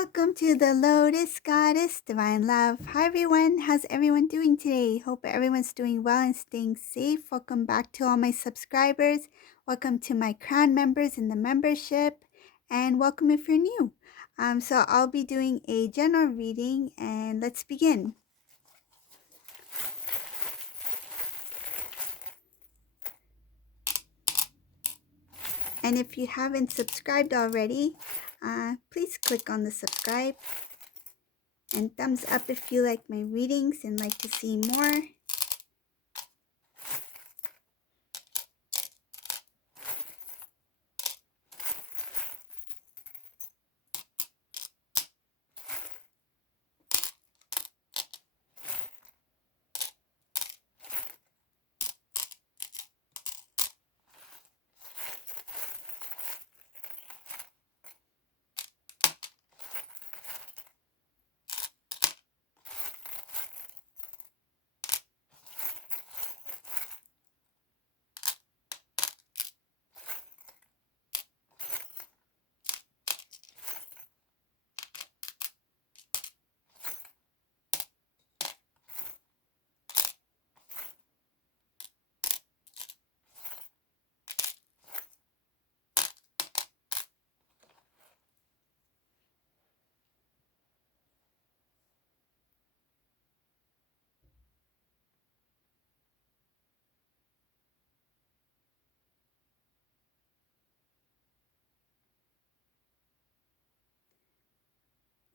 Welcome to the Lotus Goddess Divine Love. Hi everyone, how's everyone doing today? Hope everyone's doing well and staying safe. Welcome back to all my subscribers. Welcome to my crown members in the membership, and welcome if you're new. So I'll be doing a general reading, and let's begin. And if you haven't subscribed already, please click on the subscribe and thumbs up if you like my readings and like to see more.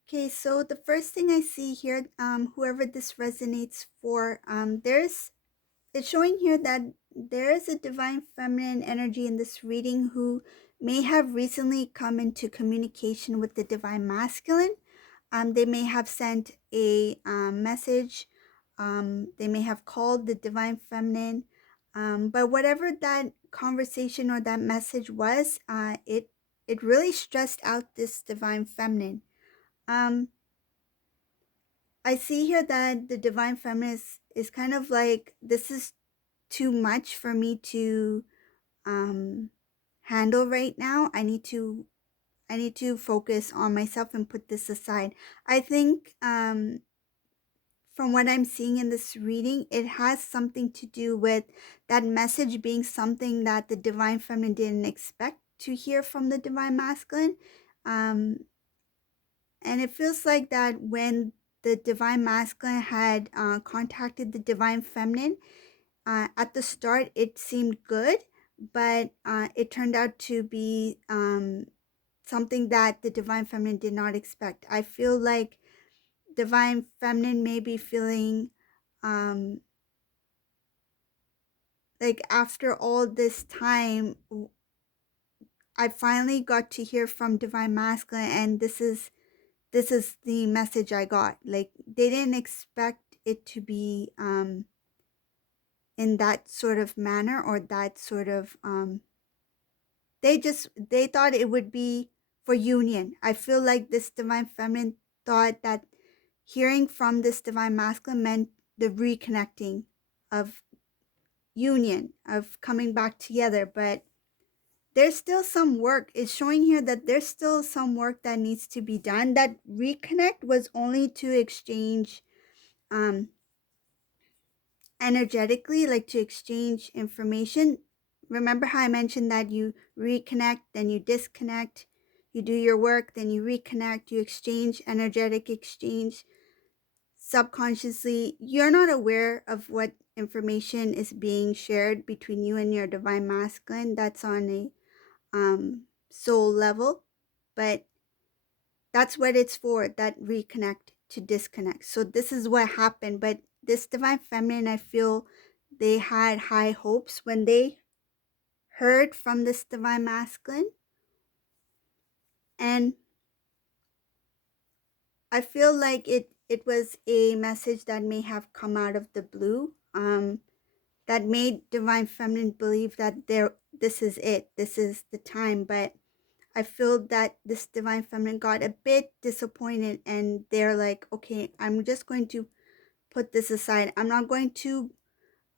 Okay, so the first thing I see here, whoever this resonates for, it's showing here that there is a divine feminine energy in this reading who may have recently come into communication with the divine masculine. They may have sent a message. They may have called the divine feminine. But whatever that conversation or that message was, it really stressed out this divine feminine. Um, I see here that the divine feminine is kind of like, this is too much for me to handle right now. I need to focus on myself and put this aside. I think from what I'm seeing in this reading, it has something to do with that message being something that the divine feminine didn't expect to hear from the divine masculine. Um, and it feels like that when the divine masculine had contacted the divine feminine, at the start it seemed good, but it turned out to be something that the divine feminine did not expect. I feel like divine feminine may be feeling like after all this time, I finally got to hear from divine masculine, and this is the message I got. Like, they didn't expect it to be in that sort of manner, or that sort of they thought it would be for union. I feel like this divine feminine thought that hearing from this divine masculine meant the reconnecting of union, of coming back together. But there's still some work. It's showing here that there's still some work that needs to be done. That reconnect was only to exchange energetically, like to exchange information. Remember how I mentioned that you reconnect, then you disconnect, you do your work, then you reconnect, you exchange, energetic exchange. Subconsciously, you're not aware of what information is being shared between you and your divine masculine. That's on a soul level, but that's what it's for, that reconnect to disconnect. So this is what happened. But this divine feminine, I feel they had high hopes when they heard from this divine masculine. And I feel like it was a message that may have come out of the blue, that made divine feminine believe that this is it, this is the time. But I feel that this divine feminine got a bit disappointed, and they're like, okay, I'm just going to put this aside. I'm not going to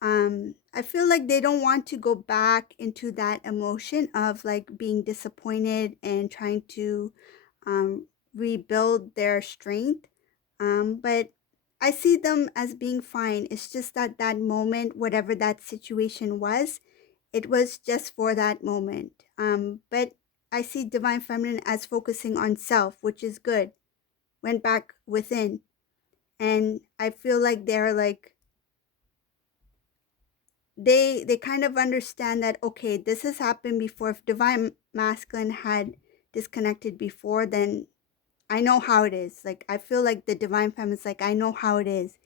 I feel like they don't want to go back into that emotion of like being disappointed and trying to rebuild their strength. But I see them as being fine. It's just that that moment, whatever that situation was, it was just for that moment. But I see Divine Feminine as focusing on self, which is good. Went back within. And I feel like they're like, they kind of understand that, okay, this has happened before. If Divine Masculine had disconnected before, then I know how it is. Like, I feel like the Divine Feminine's like, I know how it is.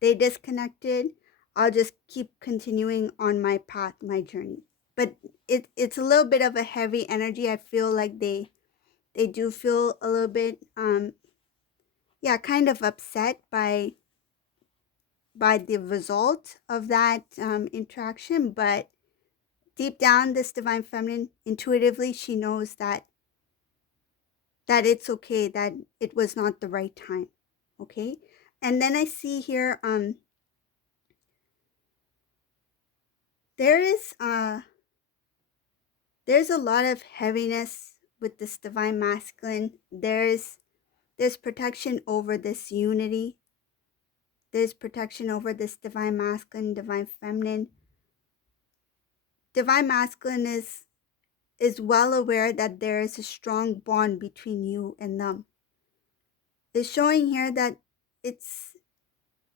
They disconnected. I'll just keep continuing on my path, my journey. But it's a little bit of a heavy energy. I feel like they do feel a little bit yeah, kind of upset by the result of that interaction. But deep down, this Divine Feminine, intuitively, she knows that it's okay, that it was not the right time. Okay. And then I see here there is there's a lot of heaviness with this Divine Masculine. There's protection over this unity. There's protection over this Divine Masculine, Divine Feminine. Divine Masculine is well aware that there is a strong bond between you and them. It's showing here that it's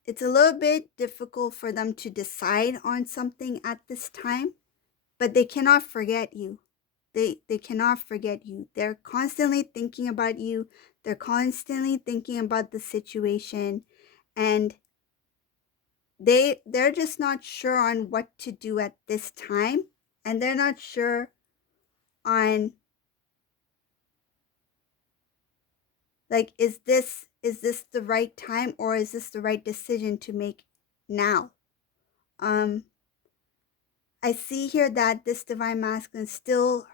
a little bit difficult for them to decide on something at this time, but they cannot forget you. They cannot forget you. They're constantly thinking about you. They're constantly thinking about the situation, and they're just not sure on what to do at this time, and they're not sure on, like, is this the right time, or is this the right decision to make now? I see here that this Divine Masculine is still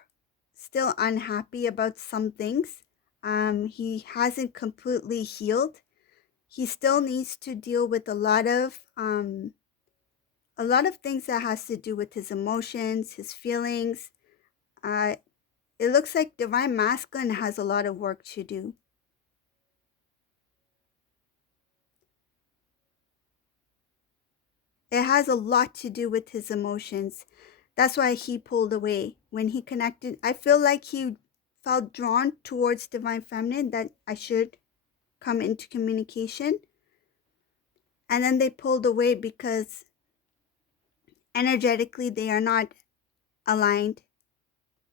unhappy about some things. He hasn't completely healed. He still needs to deal with a lot of things that has to do with his emotions, his feelings. It looks like Divine Masculine has a lot of work to do. It has a lot to do with his emotions. That's why he pulled away. When he connected, I feel like he felt drawn towards Divine Feminine, that I should come into communication. And then they pulled away because energetically they are not aligned.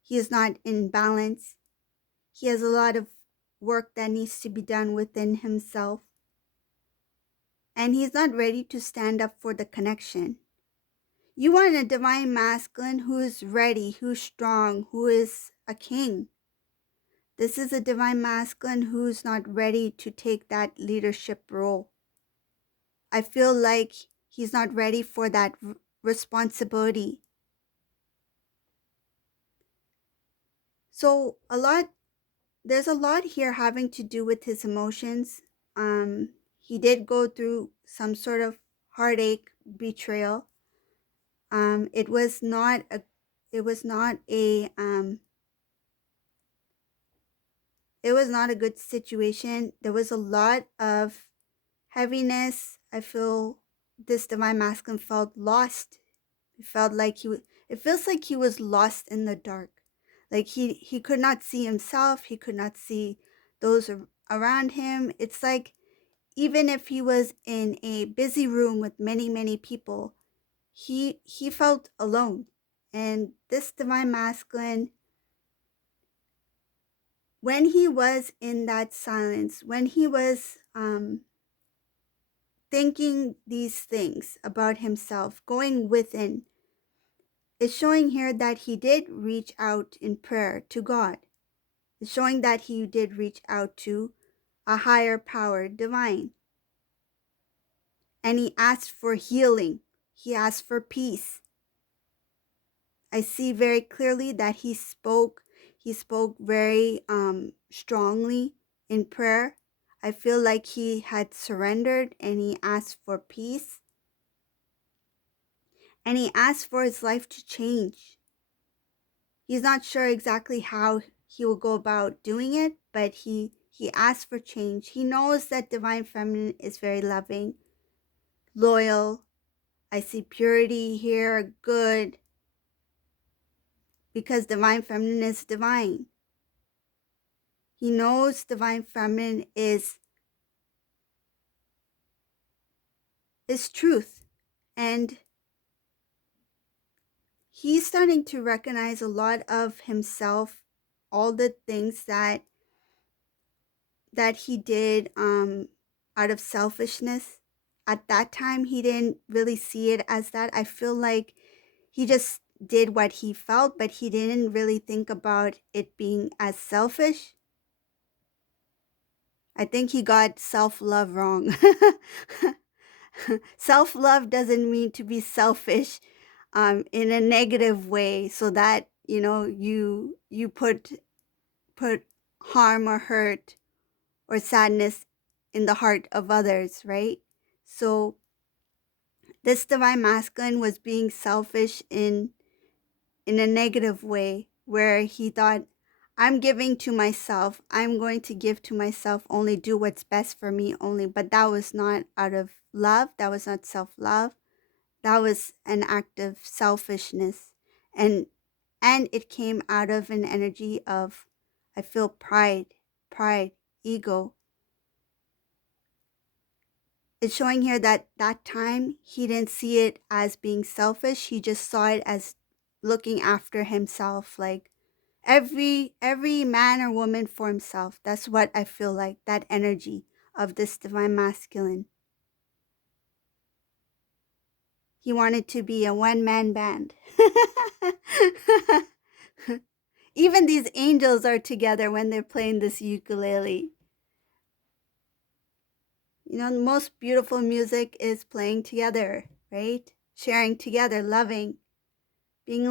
He is not in balance. He has a lot of work that needs to be done within himself. And he's not ready to stand up for the connection. You want a Divine Masculine who is ready, who's strong, who is a king. This is a Divine Masculine who's not ready to take that leadership role. I feel like he's not ready for that responsibility. So there's a lot here having to do with his emotions. He did go through some sort of heartache, betrayal. It was not a good situation. There was a lot of heaviness. I feel this Divine Masculine felt lost. It felt like it feels like he was lost in the dark. Like he could not see himself. He could not see those around him. It's like, even if he was in a busy room with many, many people, he felt alone. And this Divine Masculine, when he was in that silence, when he was thinking these things about himself, going within, it's showing here that he did reach out in prayer to God. It's showing that he did reach out to a higher power, divine. And he asked for healing. He asked for peace. I see very clearly that he spoke very strongly in prayer. I feel like he had surrendered and he asked for peace. And he asked for his life to change. He's not sure exactly how he will go about doing it, but he He asks for change. He knows that divine feminine is very loving, loyal. I see purity here, good, because divine feminine is divine. He knows divine feminine is truth. And he's starting to recognize a lot of himself, all the things that he did out of selfishness. At that time, he didn't really see it as that. I feel like he just did what he felt, but he didn't really think about it being as selfish. I think he got self-love wrong. Self-love doesn't mean to be selfish in a negative way, so that you put harm or hurt or sadness in the heart of others, right? So this divine masculine was being selfish in a negative way, where he thought, I'm giving to myself, I'm going to give to myself, only do what's best for me only. But that was not out of love, that was not self-love, that was an act of selfishness. And it came out of an energy of, I feel, pride, ego. It's showing here that time he didn't see it as being selfish. He just saw it as looking after himself, like every man or woman for himself. That's what I feel like, that energy of this divine masculine. He wanted to be a one-man band. Even these angels are together when they're playing this ukulele. The most beautiful music is playing together, right? Sharing together, loving, being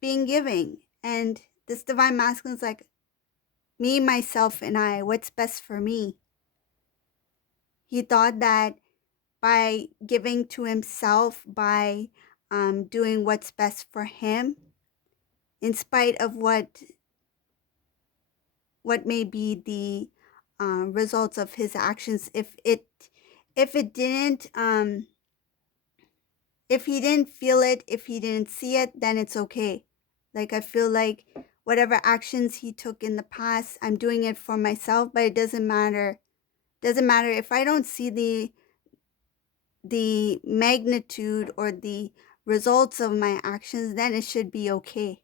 giving. And this divine masculine is like, me, myself, and I, what's best for me? He thought that by giving to himself, by doing what's best for him, in spite of what may be the results of his actions, if it didn't if he didn't feel it, if he didn't see it, then it's okay. Like, I feel like whatever actions he took in the past, I'm doing it for myself, but it doesn't matter. Doesn't matter if I don't see the magnitude or the results of my actions, then it should be okay.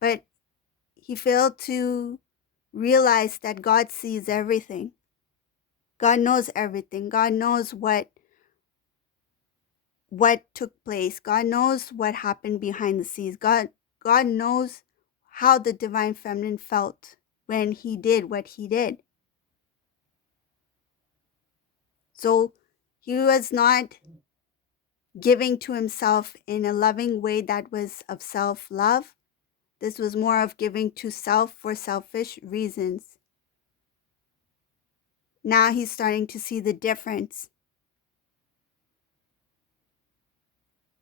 But he failed to realize that God sees everything. God knows everything. God knows what took place. God knows what happened behind the scenes. God knows how the divine feminine felt when he did what he did. So he was not giving to himself in a loving way that was of self-love. This was more of giving to self for selfish reasons. Now he's starting to see the difference.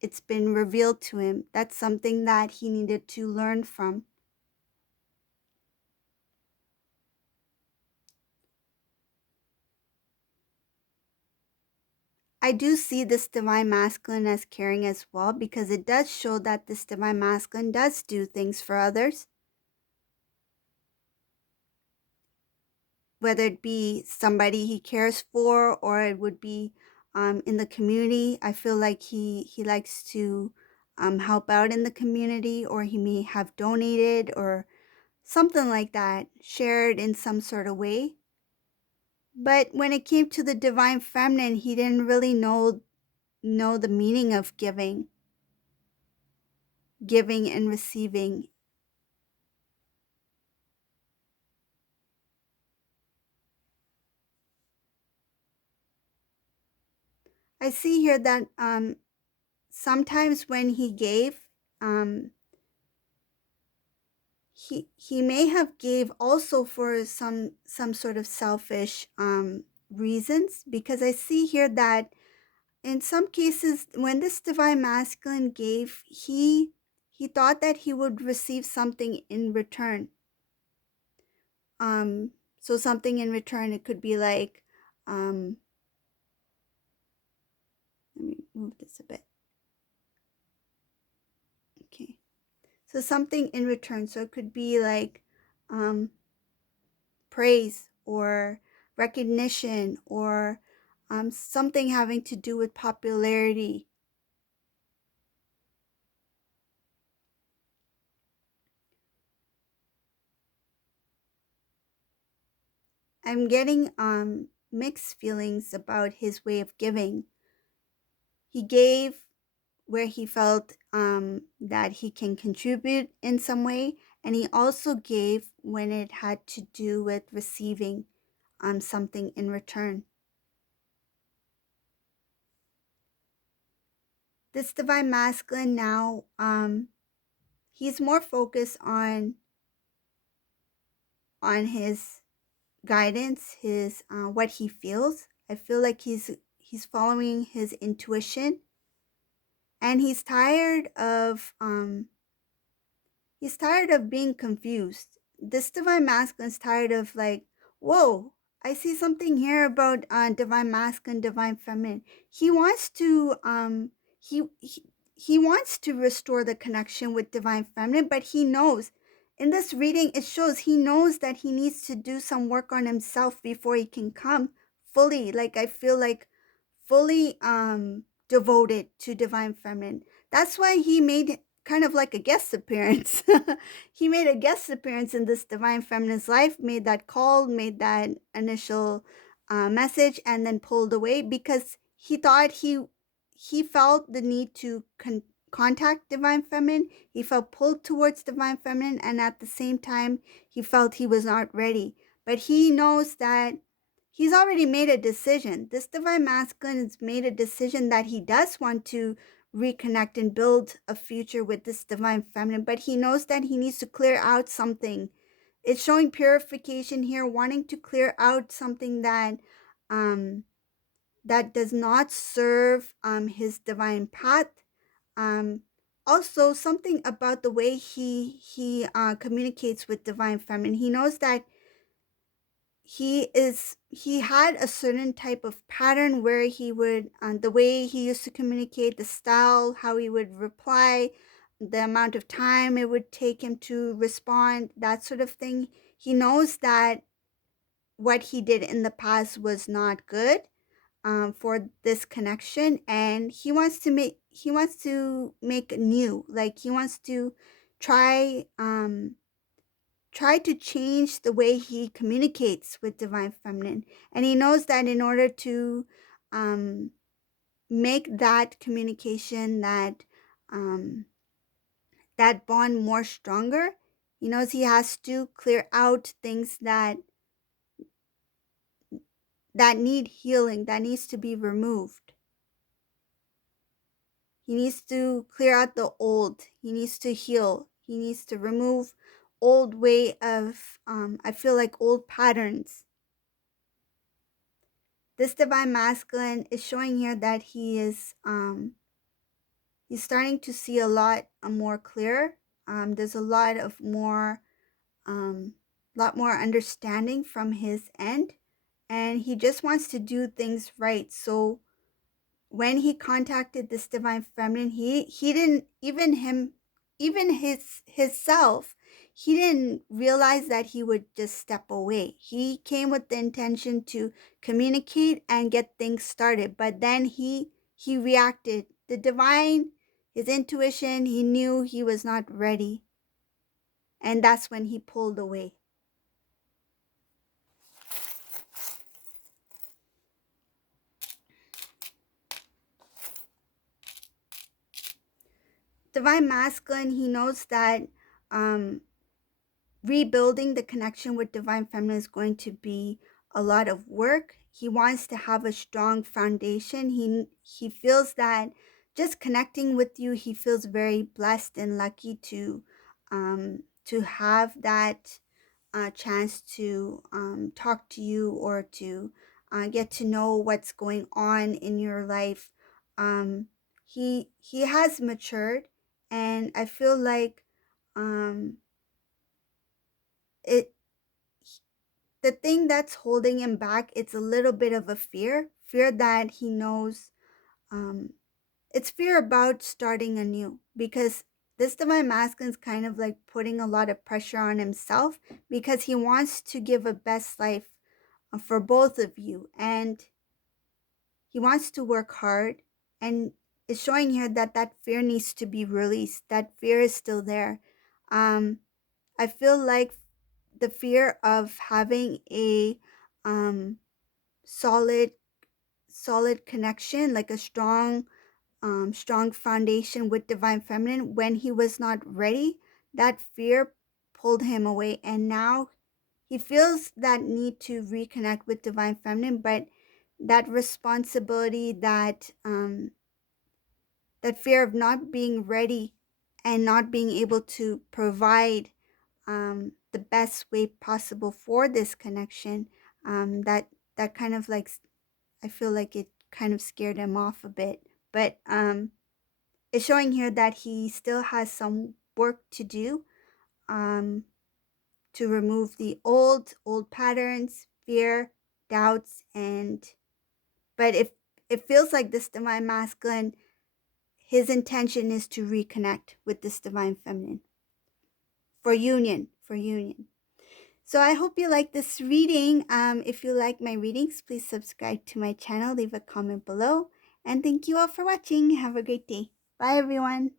It's been revealed to him. That's something that he needed to learn from. I do see this divine masculine as caring as well, because it does show that this divine masculine does do things for others. Whether it be somebody he cares for, or it would be in the community. I feel like he likes to help out in the community, or he may have donated or something like that, shared in some sort of way. But when it came to the divine feminine, he didn't really know the meaning of giving and receiving. I see here that sometimes when he gave, he may have gave also for some sort of selfish reasons, because I see here that in some cases when this divine masculine gave, he he thought that he would receive something in return. So something in return, it could be like, let me move this a bit. Okay. So something in return. So it could be like praise or recognition or something having to do with popularity. I'm getting mixed feelings about his way of giving. He gave where he felt that he can contribute in some way, and he also gave when it had to do with receiving something in return. This divine masculine now, he's more focused on his guidance, his what he feels. I feel like he's following his intuition, and he's tired of being confused. This divine masculine's tired of like, whoa, I see something here about divine masculine, divine feminine. He wants to he wants to restore the connection with divine feminine, but he knows in this reading it shows he knows that he needs to do some work on himself before he can come fully. Like I feel like fully devoted to divine feminine. That's why he made kind of like a guest appearance. He made a guest appearance in this divine feminine's life, made that call, made that initial message, and then pulled away because he thought he felt the need to contact divine feminine. He felt pulled towards divine feminine, and at the same time he felt he was not ready. But he knows that he's already made a decision. This divine masculine has made a decision that he does want to reconnect and build a future with this divine feminine, but he knows that he needs to clear out something. It's showing purification here, wanting to clear out something that that does not serve his divine path. Um, Also, something about the way he communicates with divine feminine. He knows that he had a certain type of pattern where he would the way he used to communicate, the style, how he would reply, the amount of time it would take him to respond, that sort of thing. He knows that what he did in the past was not good for this connection, and he wants to make new, like he wants to try try to change the way he communicates with divine feminine, and he knows that in order to um, make that communication, that bond more stronger, he knows he has to clear out things that need healing, that needs to be removed. He needs to clear out the old. He needs to heal. He needs to remove old way of I feel like old patterns. This divine masculine is showing here that he's starting to see a lot more clear. There's a lot more understanding from his end, and he just wants to do things right. So when he contacted this divine feminine, he didn't even his self, he didn't realize that he would just step away. He came with the intention to communicate and get things started, but then he reacted. The divine, his intuition, he knew he was not ready, and that's when he pulled away. Divine masculine, he knows that um rebuilding the connection with divine feminine is going to be a lot of work. He wants to have a strong foundation. He feels that just connecting with you, he feels very blessed and lucky to have that chance to talk to you, or to get to know what's going on in your life. He has matured, and I feel like um it the thing that's holding him back, it's a little bit of a fear that he knows. um it's fear about starting anew, because this divine masculine's kind of like putting a lot of pressure on himself because he wants to give a best life for both of you, and he wants to work hard. And it's showing here that that fear needs to be released. That fear is still there. um I feel like the fear of having a um solid solid connection, like a strong foundation with divine feminine, when he was not ready, that fear pulled him away, and now he feels that need to reconnect with divine feminine, but that responsibility, that fear of not being ready and not being able to provide the best way possible for this connection, that kind of like, I feel like it kind of scared him off a bit. But it's showing here that he still has some work to do, um, to remove the old patterns, fear, doubts, and but if it feels like this divine masculine, his intention is to reconnect with this divine feminine for union. So I hope you like this reading. If you like my readings, please subscribe to my channel, leave a comment below, and thank you all for watching. Have a great day. Bye everyone.